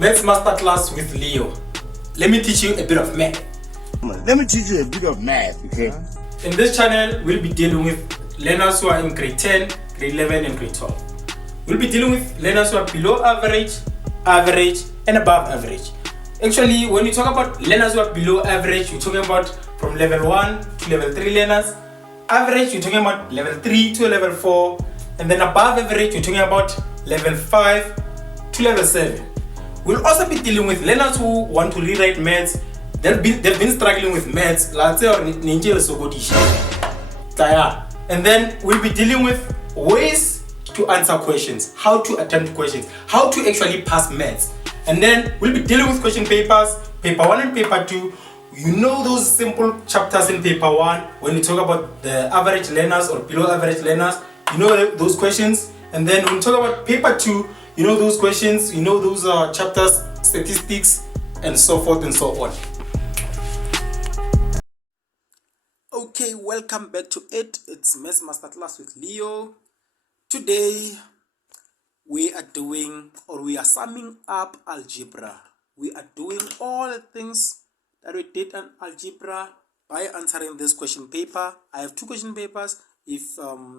Maths Masterclass with Leo. Let me teach you a bit of math. Okay? In this channel, we'll be dealing with learners who are in grade 10, grade 11 and grade 12. We'll be dealing with learners who are below average, average and above average. Actually, when you talk about learners who are below average, we're talking about from level 1 to level 3 learners. Average, you're talking about level 3 to level 4. And then above average, you're talking about level 5 to level 7. We'll also be dealing with learners who want to rewrite maths. They've been struggling with maths. And then we'll be dealing with ways to answer questions, how to attempt questions, how to actually pass maths. And then we'll be dealing with question papers, paper 1 and paper 2. You know those simple chapters in paper 1 when you talk about the average learners or below average learners. You know those questions. And then when you talk about paper 2, you know those questions, you know those chapters, statistics and so forth and so on. Okay, welcome back to it. It's Maths Masterclass with Leo. Today we are summing up algebra. We are doing all the things that we did on algebra by answering this question paper. I have two question papers that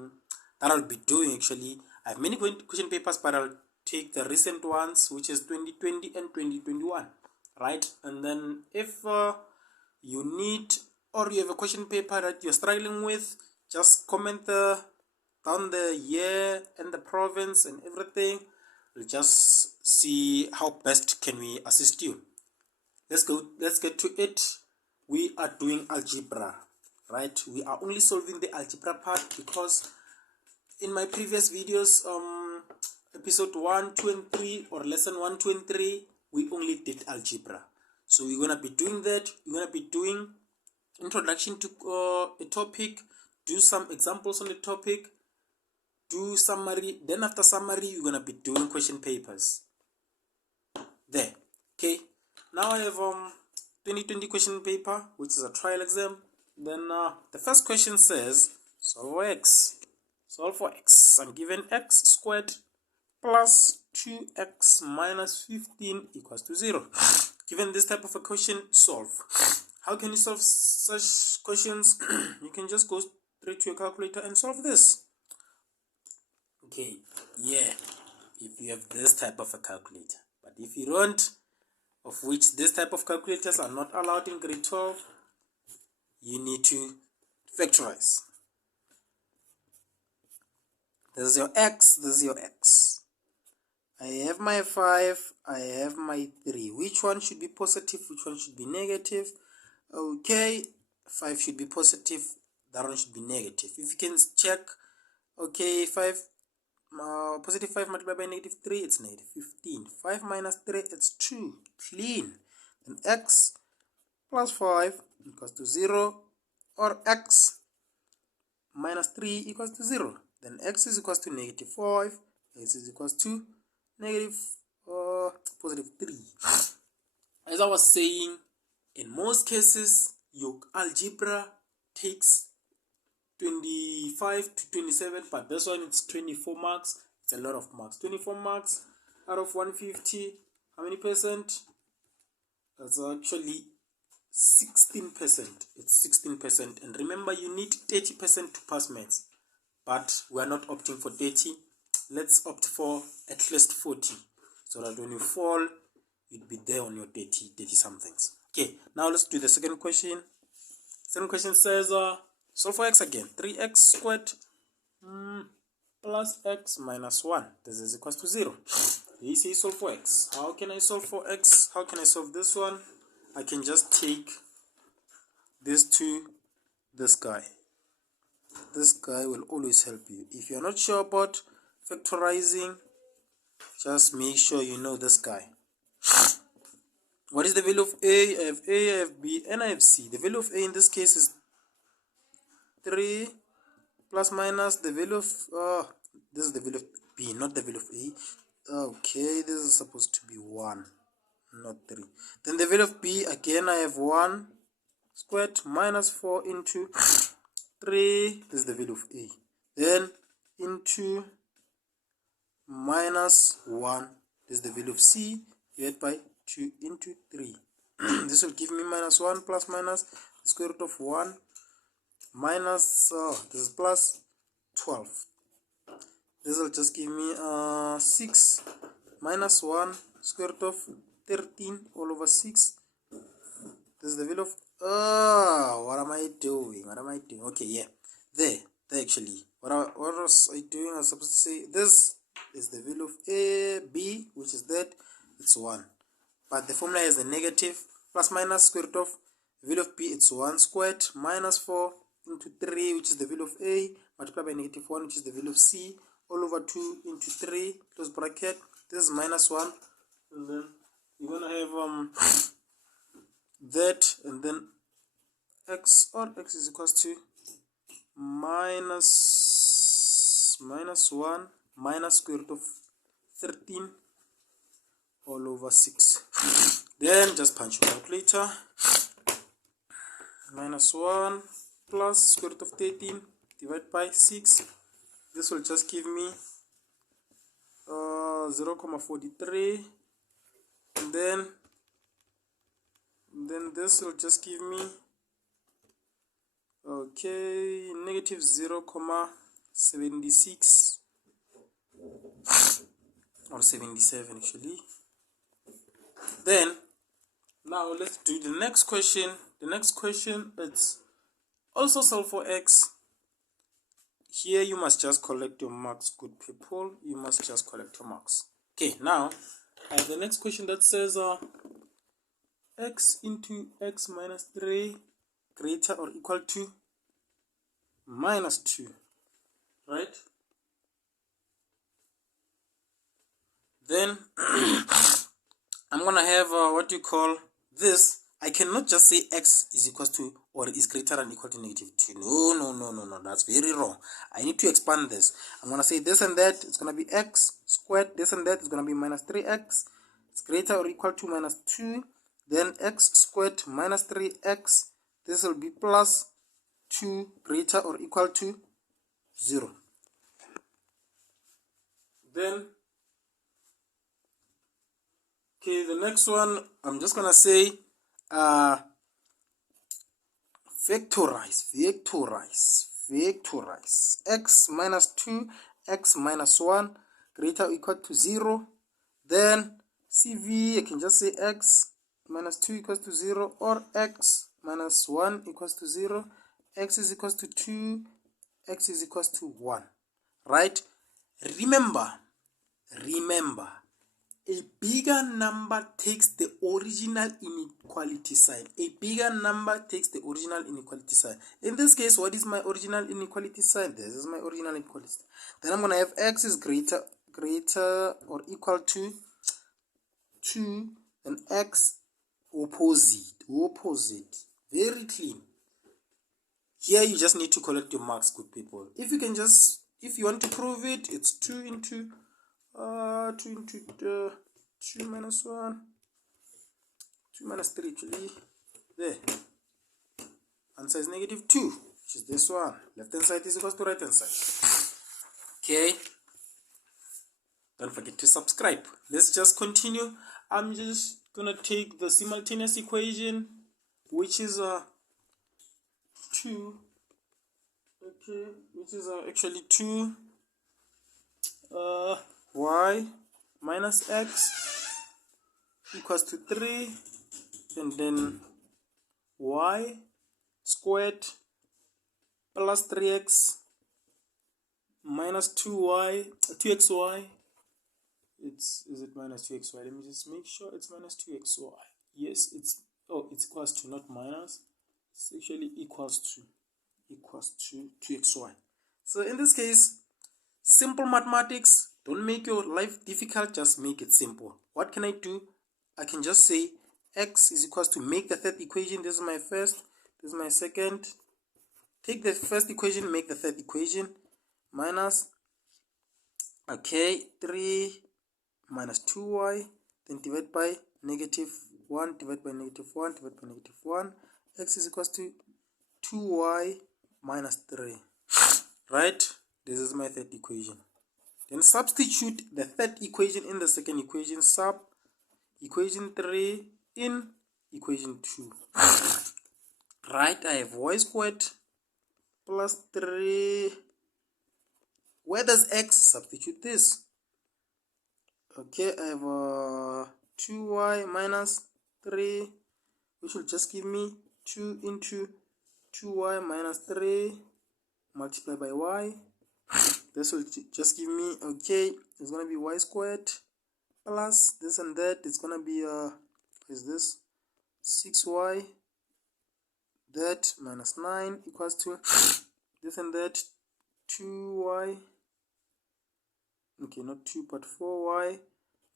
I'll be doing actually. I have many question papers, but I'll take the recent ones, which is 2020 and 2021, right? And then if you need or you have a question paper that you're struggling with, just comment down the year and the province and everything. We'll just see how best can we assist you. Let's get to it. We are doing algebra, right? We are only solving the algebra part because in my previous videos, episode 1, 2 and 3 or lesson 1, 2 and 3, we only did algebra. So we're gonna be doing that. We're gonna be doing introduction to a topic, do some examples on the topic, do summary. Then after summary, we're gonna be doing question papers. There, okay. Now I have 2020 question paper, which is a trial exam. Then the first question says solve for x. Solve for x. I'm given x squared plus 2x minus 15 equals to 0. Given this type of a question, solve. How can you solve such questions? You can just go straight to your calculator and solve this. Okay, yeah, if you have this type of a calculator. But if you don't, of which this type of calculators are not allowed in grade 12, you need to factorize. This is your x, this is your x. I have my 5, I have my 3. Which one should be positive, which one should be negative? Okay, 5 should be positive, that one should be negative. If you can check, okay, positive 5 multiplied by negative 3, it's negative 15. 5 minus 3, it's 2. Clean. Then x plus 5 equals to 0, or x minus 3 equals to 0. Then x is equals to negative 5, x is equals to negative positive 3. As I was saying, in most cases, your algebra takes 25 to 27, but this one it's 24 marks. It's a lot of marks. 24 marks out of 150. How many percent? That's actually 16%. It's 16%. And remember, you need 30% to pass maths. But we are not opting for 30. Let's opt for at least 40. So that when you fall, you'd be there on your 30 somethings. Okay, now let's do the second question. Second question says, solve for x again. 3x squared plus x minus 1. This is equals to 0. He says solve for x. How can I solve for x? How can I solve this one? I can just take this to this guy. This guy will always help you. If you're not sure about factorizing, just make sure you know this guy. What is the value of a? I have a, I have b, and I have c. The value of a in this case is 3 plus minus the value of this is the value of b, not the value of a. Okay, this is supposed to be 1, not 3. Then the value of b, again I have 1 squared minus 4 into 3. This is the value of a. Then into minus 1. This is the value of c. divided by 2 into 3. This will give me minus 1 plus minus the square root of 1 minus, this is plus 12. This will just give me 6 minus 1 square root of 13 all over 6. This is the value of, what am I doing? Okay, yeah, there actually. What was I doing? I was supposed to say this is the value of a, b, which is that, it's 1. But the formula is a negative, plus minus square root of the value of b, it's 1 squared, minus 4 into 3, which is the value of a, multiplied by negative 1, which is the value of c, all over 2 into 3, close bracket. This is minus 1, and then you're gonna have that, and then x, or x is equals to minus 1 minus square root of 13 all over 6. Then just punch your calculator. Minus 1 plus square root of 13 divided by 6. This will just give me 0.43, and then this will just give me, okay, negative 0.76 or 77 actually. Then now let's do the next question. The next question, it's also solve for x. Here you must just collect your marks, good people. You must just collect your marks. Okay, now I have the next question that says x into x minus 3 greater or equal to minus 2, right? Then I'm gonna have what you call this. I cannot just say x is equals to or is greater than equal to negative 2. No, that's very wrong. I need to expand this. I'm gonna say this and that, it's gonna be x squared. This and that is gonna be minus 3x. It's greater or equal to minus 2. Then x squared minus 3x. This will be plus 2 greater or equal to 0. Then, okay, the next one, I'm just gonna say factorize x minus 2, x minus 1 greater or equal to 0. Then CV, I can just say x minus 2 equals to 0, or x minus 1 equals to 0, x is equals to 2, x is equals to 1, right? Remember, a bigger number takes the original inequality sign. In this case, what is my original inequality sign? This is my original inequality sign. Then I'm going to have x is greater or equal to 2, and x opposite. Very clean. Here you just need to collect your marks, good people. If you want to prove it, it's 2 into 2 minus 1, 2 minus 3 actually. There. Answer is negative 2, which is this one. Left hand side is equal to right hand side. Okay. Don't forget to subscribe. Let's just continue. I'm just gonna take the simultaneous equation, which is 2. Okay, which is actually 2 y minus x equals to 3, and then y squared plus 3x minus 2xy. Is it minus 2xy? Let me just make sure it's minus 2xy. Yes, it's equals to, not minus. It's actually equals to 2xy. So in this case, simple mathematics. Don't make your life difficult, just make it simple. What can I do? I can just say x is equals to, make the third equation. This is my first, this is my second. Take the first equation, make the third equation, minus, okay, 3 minus 2y, then divide by negative 1, divide by negative 1, divide by negative 1. X is equals to 2y minus 3, right? This is my third equation. Then substitute the third equation in the second equation. equation 3 in equation 2. Right, I have y squared plus 3. Where does x? Substitute this. Okay, I have 2y minus 3, which will just give me 2 into 2y minus 3 multiplied by y. This will just give me, okay, it's going to be y squared plus this and that. It's going to be, is this 6y that minus 9 equals to this and that 2y, okay, not 2 but 4y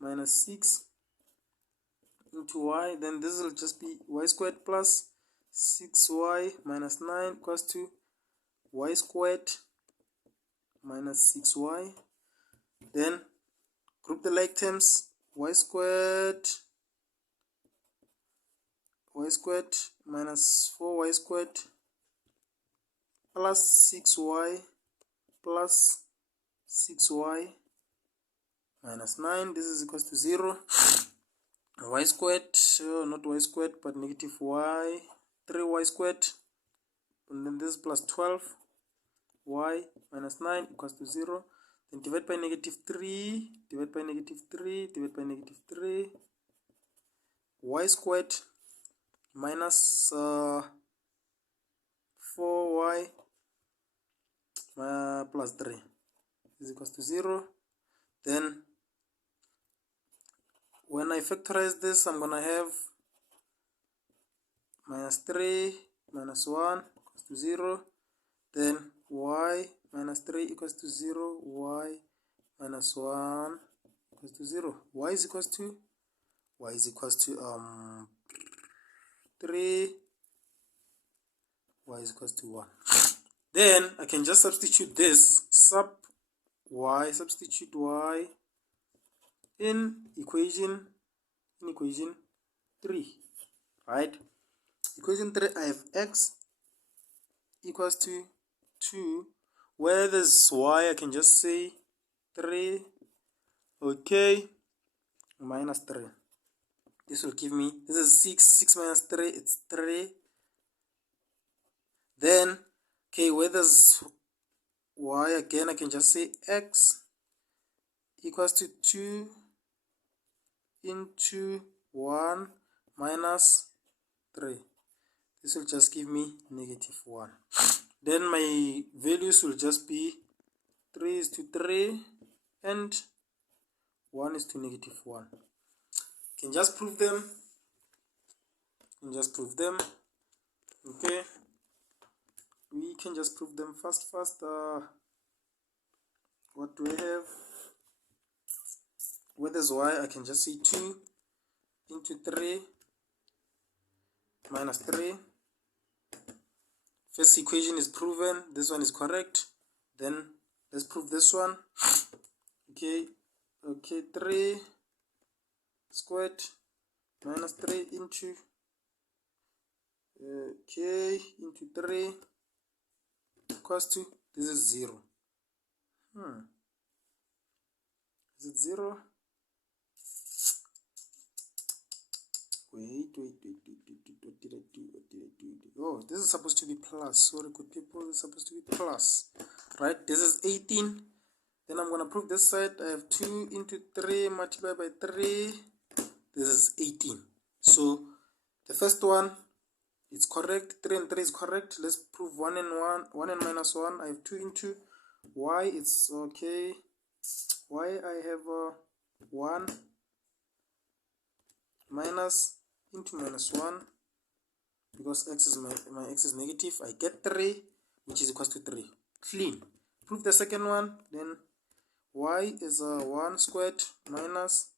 minus 6 into y. Then this will just be y squared plus 6y minus 9 equals to y squared minus 6y. Then group the like terms, y squared minus 4y squared plus 6y plus 6y minus 9. This is equals to 0. Y squared, not y squared but negative y, 3y squared, and then this plus 12y minus 9 equals to 0. Then divide by negative 3, divide by negative 3, divide by negative 3. Y squared minus 4y plus 3 is equals to 0. Then when I factorize this, I'm gonna have minus 3 minus 1 equals to 0. Then y minus 3 equals to 0, y minus 1 equals to 0. Y is equals to 3, y is equals to 1. Then I can just substitute this, substitute y in equation 3, right? Equation 3, I have x equals to 2. Where there's y, I can just say 3, okay, minus 3. This will give me, this is 6 minus 3, it's 3. Then, okay, where there's y again, I can just say x equals to 2 into 1 minus 3. This will just give me negative 1. Then my values will just be 3 is to 3 and 1 is to negative 1. Can just prove them. Okay, we can just prove them fast. What do I have? Where there's y, I can just say 2 into 3 minus 3. First equation is proven, this one is correct. Then let's prove this one. Okay, 3 squared minus 3 into into 3 equals to, this is 0. Is it 0? Wait, what did I do? Oh, this is supposed to be plus. Sorry, good people, this is supposed to be plus. Right, this is 18. Then I'm gonna prove this side. I have 2 into 3 multiplied by 3. This is 18. So the first one, it's correct. 3 and 3 is correct. Let's prove 1 and minus 1. I have 2 into y. It's okay. Y, I have 1 minus into minus 1, because x is my x is negative. I get 3, which is equals to 3. Clean. Prove the second one. Then y is 1 squared minus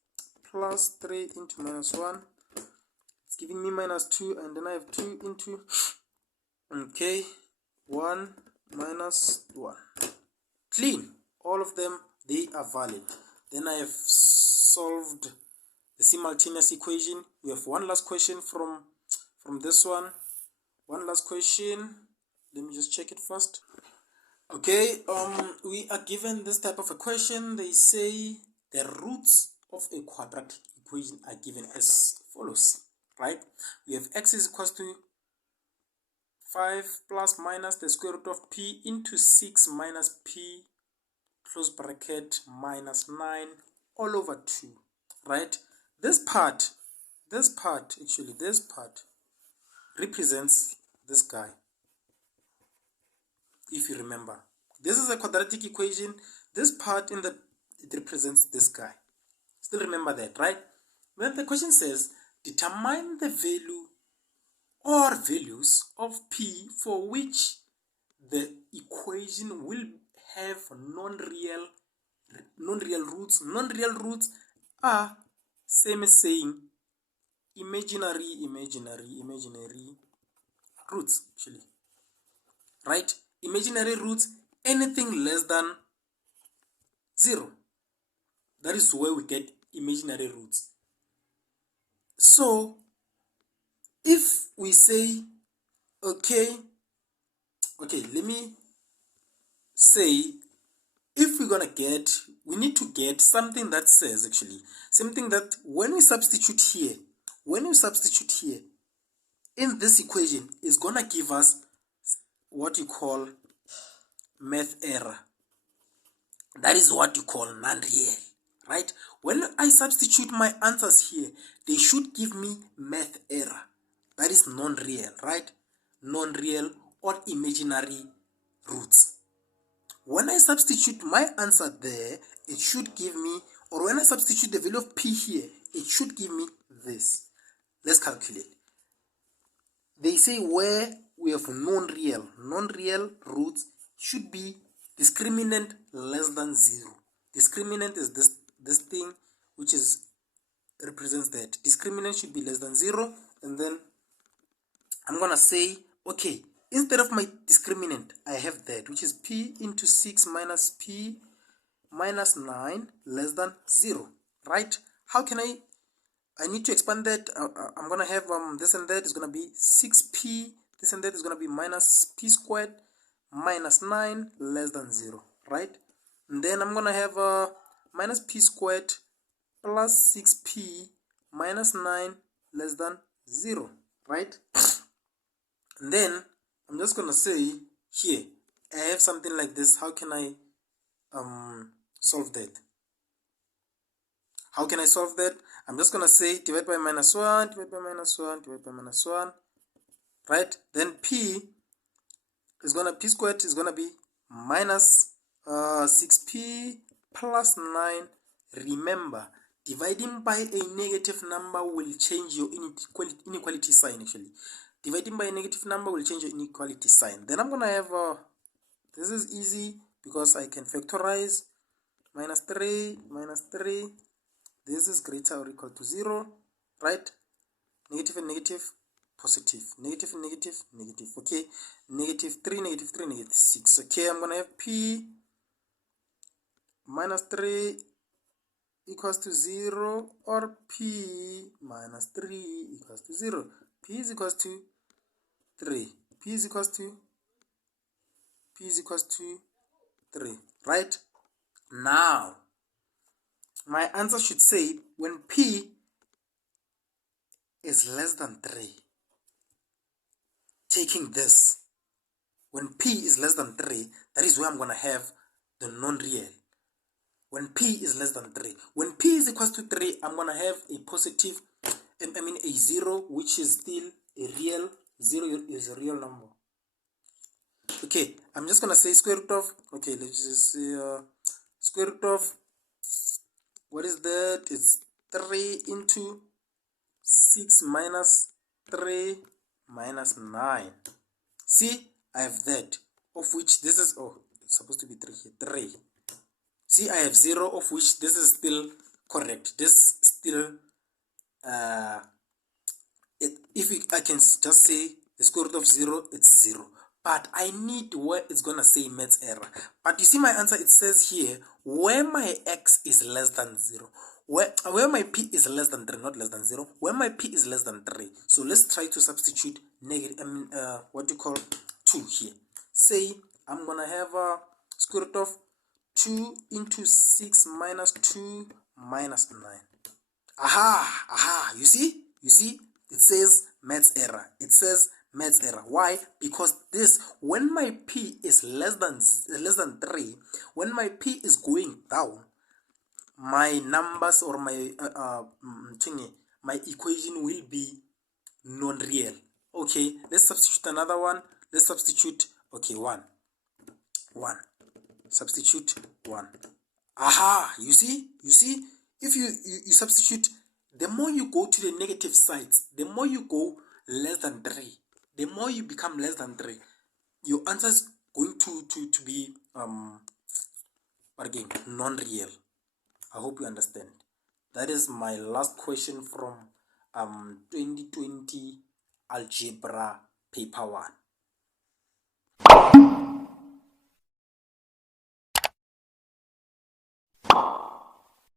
plus 3 into minus 1. It's giving me minus 2, and then I have 2 into 1 minus 1. Clean. All of them, they are valid. Then I have solved the simultaneous equation. We have one last question from this one. One last question. Let me just check it first. Okay, we are given this type of a question. They say the roots of a quadratic equation are given as follows, right? We have x is equals to 5 plus minus the square root of p into 6 minus p close bracket minus 9 all over 2, right? This part represents this guy. If you remember, this is a quadratic equation. This part it represents this guy. Still remember that, right? Then the question says, determine the value or values of p for which the equation will have non-real roots. Non-real roots are same as saying imaginary roots, actually, right? Imaginary roots, anything less than 0. That is where we get imaginary roots. So if we say, okay, let me say, if we're gonna we need to get something that says, actually, something that when we substitute here in this equation is gonna give us what you call math error. That is what you call non-real, right? When I substitute my answers here, they should give me math error. That is non-real, right? Non-real or imaginary roots. When I substitute my answer there, it should give me, or when I substitute the value of p here, it should give me this. Let's calculate. They say where we have non-real roots should be discriminant less than 0. Discriminant is this thing which represents that. Discriminant should be less than 0, and then I'm gonna say, okay, instead of my discriminant, I have that, which is p into 6 minus p minus 9 less than 0, right? How can I need to expand that. I'm gonna have this and that is gonna be 6p, this and that is gonna be minus p squared minus 9 less than 0, right? And then I'm gonna have minus p squared plus 6p minus 9 less than 0, right? And then I'm just gonna say here, I have something like this. How can I solve that? How can I solve that? I'm just going to say divide by minus 1, divide by minus 1, divide by minus 1, right? Then p squared is going to be minus 6p plus 9. Remember, dividing by a negative number will change your inequality sign, actually. Dividing by a negative number will change your inequality sign. Then I'm going to have, this is easy because I can factorize minus 3, this is greater or equal to 0, right? Negative and negative, positive. Negative and negative, negative. Okay, negative 3, negative 3, negative 6. Okay, I'm going to have p minus 3 equals to 0, or p minus 3 equals to 0. P is equals to 3. P is equals to 3, right? Now, my answer should say when p is less than 3, taking this, when p is less than 3, that is where I'm going to have the non-real. When p is less than 3. When p is equals to 3, I'm going to have a positive, a 0, which is still a real, 0 is a real number. Okay, I'm just going to say square root of, okay, let's just say square root of, what is that? It's 3 into 6 minus 3 minus 9. See, I have that, of which this is, oh, it's supposed to be 3 here, 3. See, I have 0, of which this is still correct. This still, I can just say the square root of 0, it's 0. But I need where it's going to say math error. But you see my answer, it says here, where my x is less than 0. Where my p is less than 3, not less than 0. Where my p is less than 3. So let's try to substitute negative, what you call 2 here. Say, I'm going to have a square root of 2 into 6 minus 2 minus 9. You see, it says maths error. It says maths error. Why? Because this, when my p is less than 3, when my p is going down, my numbers or my my equation will be non-real. Okay, let's substitute another one. Let's substitute, okay, 1. Substitute 1. You see, if you substitute, the more you go to the negative sides, the more you go less than 3, the more you become less than 3, your answer is going to be again non-real. I hope you understand. That is my last question from 2020 Algebra paper 1.